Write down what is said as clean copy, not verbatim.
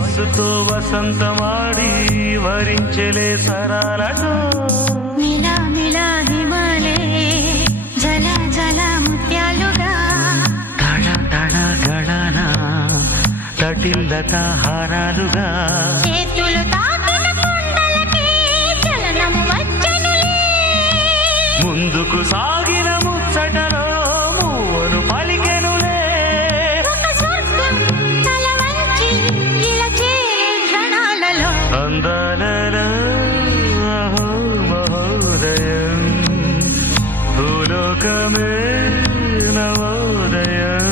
వయస్సుతో వసంతమాడి వరించలే సరాలతో మిలా మిలా హిమాలే జల జల ముత్యాలుగా తళ తళ గళన తటిల్లత హారాలుగా చేతులు తాకిన కొండలకే చలనం వచ్చనులే ముందుకు సాగిన ముచ్చటలో మూవను పలికెనులే ఒక స్వర్గం తల వంచి ఇలా చేరే క్షణాలలో అందాలలో అహో మహోదయం భూలోకమే నవోదయం